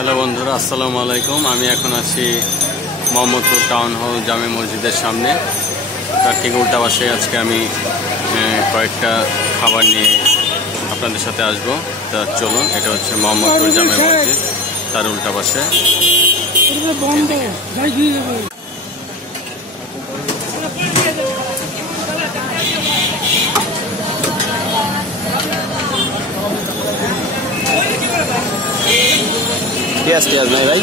Hello বন্ধুরা, আসসালামু আলাইকুম। আমি এখন আছি মোহাম্মদপুর টাউন হল জামে মসজিদের সামনে। তার ঠিক উল্টা পাশে আজকে আমি কয়েকটা খাবার নিয়ে আপনাদের সাথে আসবো। তা চলুন, এটা হচ্ছে মোহাম্মদপুর জামে মসজিদ, তার উল্টা পাশে। পেঁয়াজ নাই ভাই,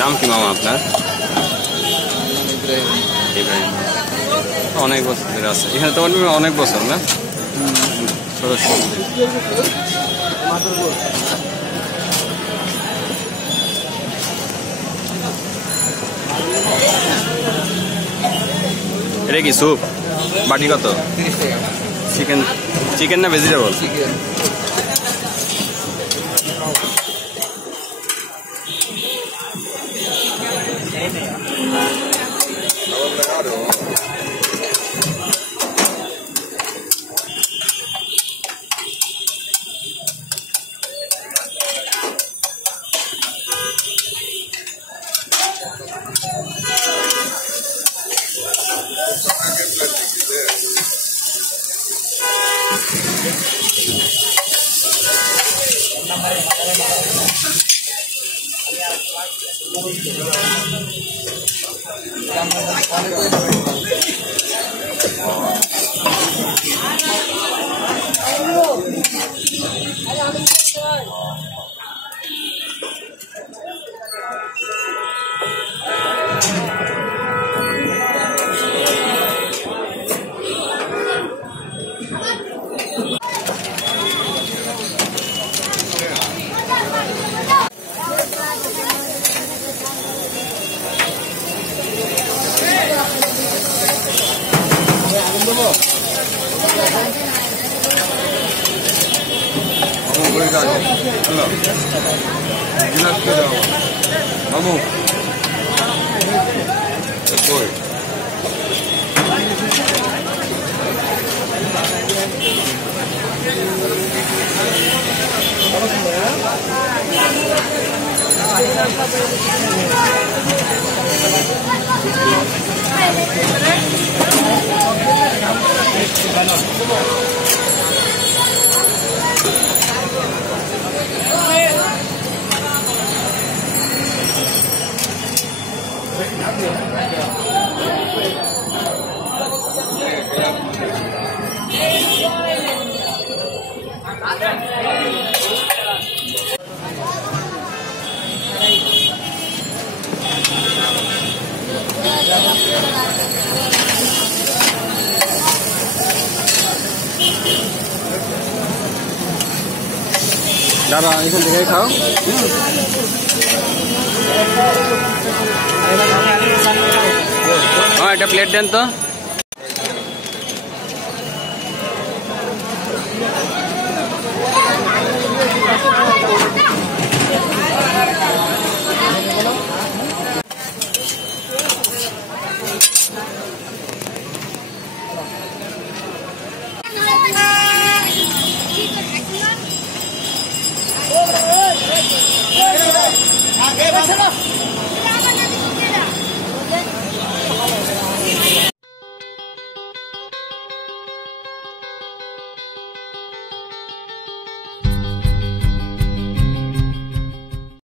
নাম কি মামা আপনার? ইব্রাহিম। অনেক বছর ধরে আছে এখানে, তোমার অনেক বছর না? এটা কি স্যুপ? বাটি কত? চিকেন? চিকেন না ভেজিটেবল? মামু দাদা, এখান থেকে খাও। হ্যাঁ, একটা প্লেট দেন তো।